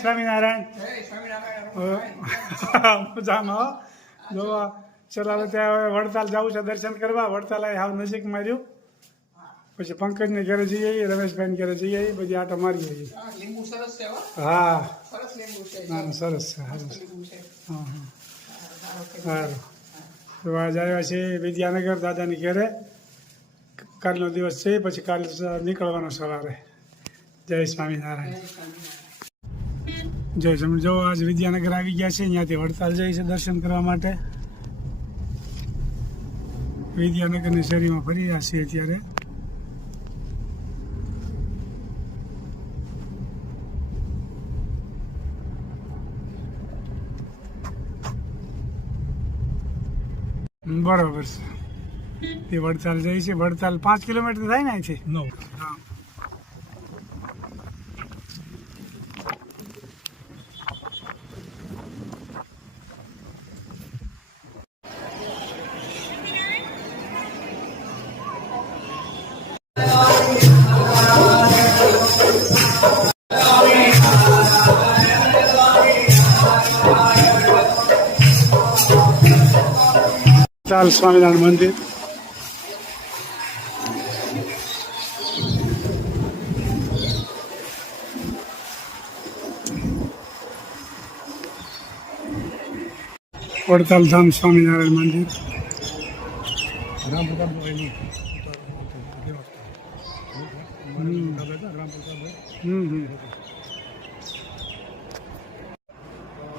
સ્વામિનારાયણ મજામાં જોવા ચલાવે ત્યાં હવે વડતાલ જવું છે દર્શન કરવા. વડતાલ હાવ નજીકમાં રહ્યું. પછી પંકજને ઘરે જઈ આવીએ, રમેશભાઈને ઘરે જઈ આવીએ, બધી આટો મારી આવીએ. હા ના ના સરસ છે, સારું છે. હા હા સારું. તો આજે આવ્યા છે વિદ્યાનગર દાદાની ઘરે. કાલનો દિવસ છે, પછી કાલે નીકળવાનો સવારે. જય સ્વામિનારાયણ. જય સમજો જો આજ વિદ્યાનગર આવી ગયા છે, અહીંયાથી વડતાલ જાય છે દર્શન કરવા માટે. વિદ્યાનગરની શેરીમાં ફરી રહ્યા છીએ અત્યારે. બરોબર છે. એ વડતાલ જાય છે. વડતાલ 5 કિલોમીટર થાય ને અહીંથી? 9. હા. વડતાલ સ્વામિનારાયણ મંદિર. વડતાલ ધામ સ્વામિનારાયણ મંદિર.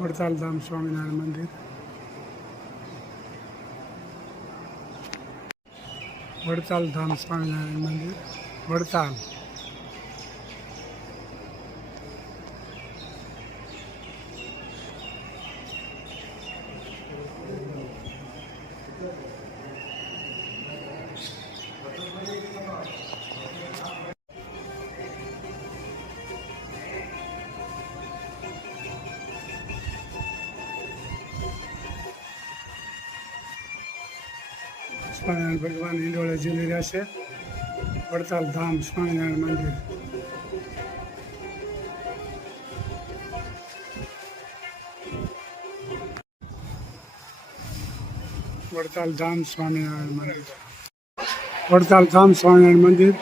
વડતાલ ધામ સ્વામિનારાયણ મંદિર. વડતાલ ધામ સ્વામિનારાયણ મંદિર વડતાલ. સ્વામિનારાયણ ભગવાન હિંડોળે ઝૂલી રહ્યા છે. વડતાલ ધામ સ્વામિનારાયણ મંદિર. વડતાલ ધામ સ્વામિનારાયણ મંદિર. વડતાલ ધામ સ્વામિનારાયણ મંદિર.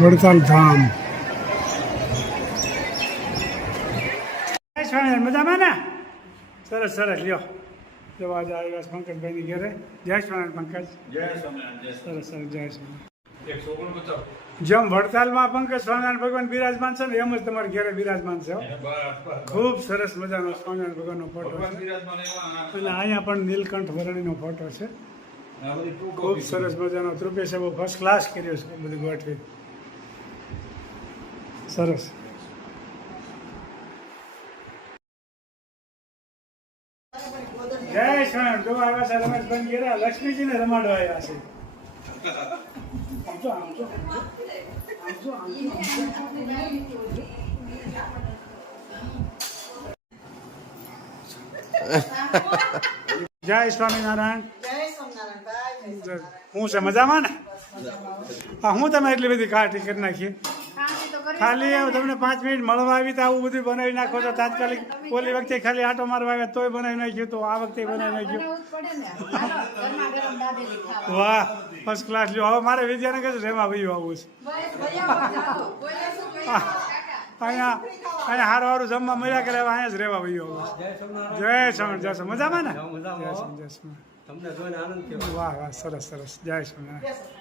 વડતાલ ધામ. સ્વામિનારાયણ મજામાં ને? સરસ સરસ. લ્યો જો આજે આવ્યા પંકજભાઈની ઘરે. જય સ્વામિનારાયણ પંકજ. જય સ્વામિનારાયણ. સરસ સરસ. જય સ્વામિનારાયણ. જેમ વડતાલમાં પંકજ સ્વામિનારાયણ ભગવાન બિરાજમાન છે ને, એમ જ તમારી ઘરે બિરાજમાન છે. ખૂબ સરસ મજાનો સ્વામિનારાયણ ભગવાનનો ફોટો છે. અને અહીંયા પણ નીલકંઠ વર્ણિનો ફોટો છે. ખૂબ સરસ મજાનો. ત્રુપેશે બહુ ફર્સ્ટ ક્લાસ કર્યો છે બધું ગોઠવી. સરસ. જય સ્વામિનારાયણ. જો આવ્યા છે રમેશભાઈ ઘેરે. લક્ષ્મીજીને રમાડવા આવ્યા છે. જય સ્વામિનારાયણ. હું છે મજામાં ને? હા, હું તમે એટલી બધી કાઢી કરી નાખી. ખાલી તમને 5 મિનિટ મળવા આવી તો આવું બધું બનાવી નાખો છો તાત્કાલિક. ઓલી વખતે ખાલી આટો મારવા આવ્યા તોય બનાવી નાખ્યું, તો આ વખતે બનાવી નાખ્યું. વાહ, ફર્સ્ટ ક્લાસ. લ્યો હવે મારે વિદ્યાનગર રહેવા વયું આવું છે. અહીંયા સારું સારું જમવા મળ્યા કરે, અહીંયા જ રહેવા વયું આવું છે. જય સ્વામિનારાયણ. જય સ્વામિનારાયણ. મજામાં ને? જય સ્વામિનારાયણ. વાહ વાહ, સરસ સરસ. જય સ્વામિનારાયણ.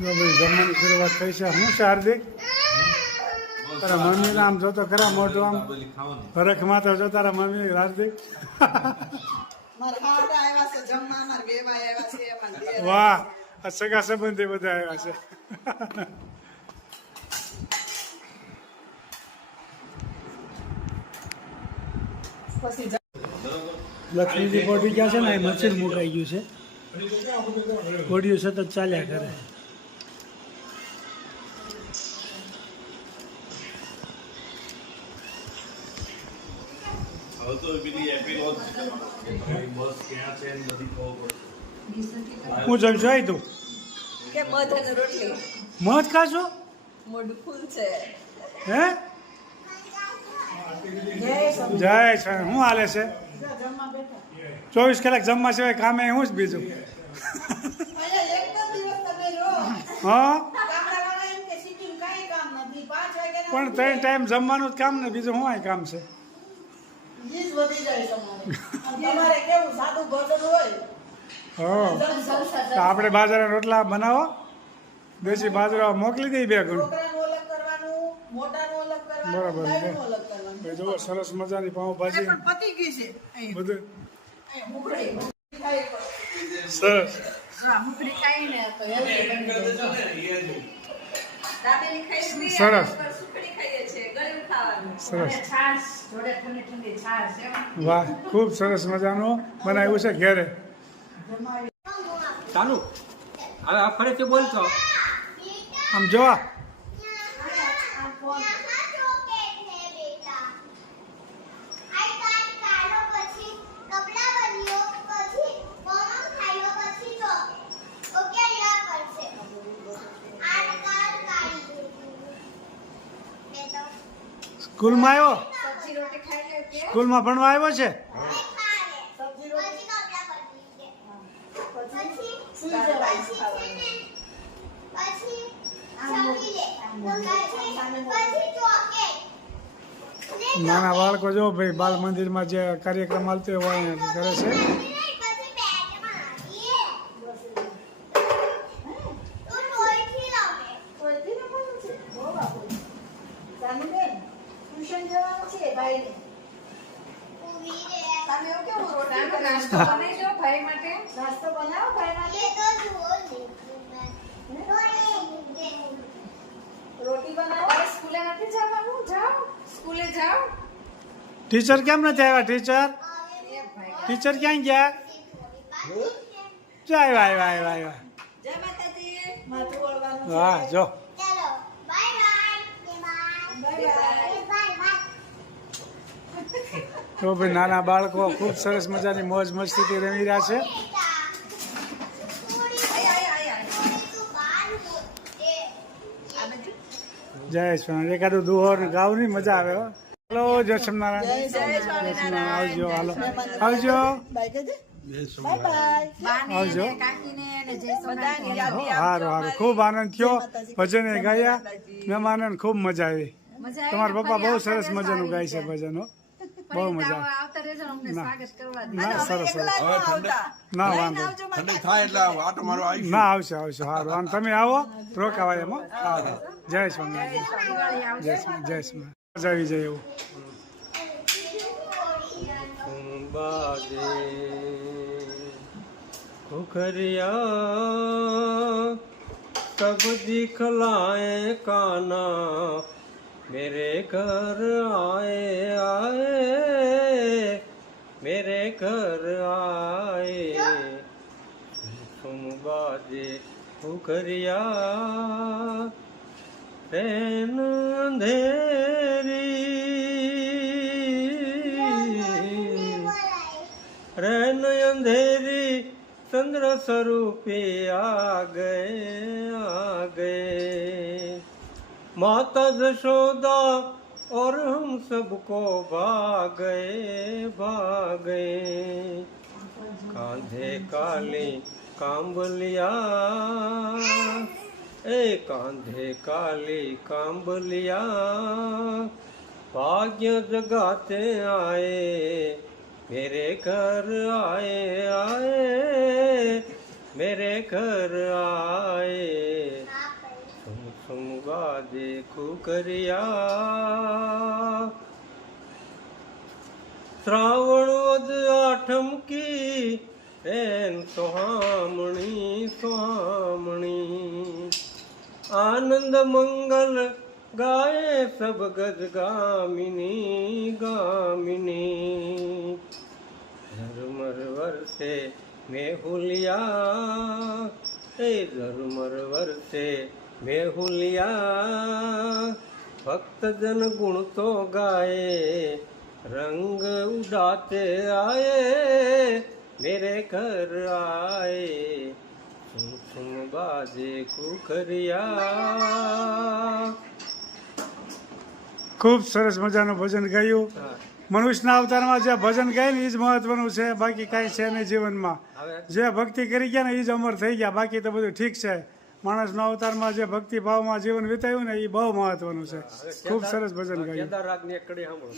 જો ભાઈ જમવાની શરૂઆત થઈ છે. શું છે હાર્દિક? તારા મમ્મીને આમ જોતો ખરા મોઢું આમ હરખમાં તો જો તારા મમ્મી હાર્દિક. વાહ, આ સગા સંબંધી બધા આવ્યા છે. લક્ષ્મીજી પોટી ગયા છે ને, એ મચ્છર મુકાઈ ગયું છે. ઘોડીઓ સતત ચાલ્યા કરે. હવે તો પેલી એપિલોગ બસ ક્યાં છે ને બધી ખબર પડશે. હું જમશો તું કે મધ અને રોટલી મધ ખાશો મોઢું ફૂલ છે. હે જય છે શું હાલે છે 24 કલાક જમવા સિવાય કામે શું જ બીજું હા પણ 3 ટાઈમ જમવાનું જ કામ ને બીજું શું આ કામ છે હા તો આપણે બાજરાના રોટલા બનાવો દેશી બાજરો મોકલી દઈ 2 ગણ બરાબર ભાઈ જુઓ સરસ મજાની પાઉંભાજી બધું સરસ સરસ સરસ વાહ ખૂબ સરસ મજાનું બનાવ્યું છે ઘેરે ચાલુ હવે આ ફરીથી બોલશો આમ જોવા સ્કૂલમાં આવ્યો સ્કૂલમાં ભણવા આવ્યો છે નાના બાળકો જો ભાઈ બાલ મંદિરમાં જે કાર્યક્રમ હાલતો હોય અહીંયા કરે છે નાસ્તો બનાવી દો ભાઈ માટે. નાસ્તો બનાવો ભાઈ માટે. રોટી બનાવો. સ્કૂલે નથી જવાનું? જાઓ સ્કૂલે જાઓ. ટીચર કેમ નથી આવ્યા ટીચર ટીચર ક્યાં ગયા જો આવ્યા જય માતાજી. માથું ઓળવાનું છે. હા જો તો ભાઈ નાના બાળકો ખૂબ સરસ મજાની મોજ મસ્તીથી રમી રહ્યા છે જય સ્વામી એકાદું દુહો ને ગાવની મજા આવે હો. હલો જય સ્વામિનારાયણ જય સ્વામિનારાયણ આવજો હાલો આવજો આવજો સારું સારું ખૂબ આનંદ થયો ભજન ગાયા મહેમાનોને ખૂબ મજા આવી તમારા પપ્પા બહુ સરસ મજાનું ગાય છે ભજનો બહુ મજા ના સરસ સરસ ના વાંધો ઠંડી થાય એટલે આટો મારો આવી ના આવશે આવશે સારું અને તમે આવો રોકાવાય એમાં હા જય સ્વામિનારાયણ જય સ્વામી જય સ્વામી મજા આવી જાય એવું બાજે खुखरिया सब दिखलाए काना मेरे घर आए मेरे घर आए तुम बाजे खुखरिया रैन अंधेरी रैन अंधेरी चंद्र स्वरूपे आ गए माता जशोदा और हम सबको भागे कांधे काली कांबलिया कांधे काली कांबलिया भाग्य जगाते आए मेरे घर आए मेरे घर आए सुम बाजे खुकरिया श्रावण वद आठम की एन सुहामणी आनंद मंगल गाए सब गज गामिनी झरमर वर्षे मेहुलिया झरमर वर्षे मेहुलिया भक्त जन गुण तो गाए रंग उड़ाते आए मेरे घर आए સુમ બાજે કુખરિયા. ખૂબ સરસ મજાનું ભજન ગાયું. હા, મનુષ્યના અવતારમાં જે ભજન ગાય ને એ જ મહત્વનું છે, બાકી કાંઈ છે નહીં જીવનમાં. હવે જે ભક્તિ કરી ગયા ને એ જ અમર થઈ ગયા, બાકી તો બધું ઠીક છે. માણસના અવતારમાં જે ભક્તિ ભાવમાં જીવન વિતાવ્યું ને એ બહુ મહત્વનું છે. ખૂબ સરસ ભજન ગાયું. કેદાર રાગની એક કડી સાંભળો.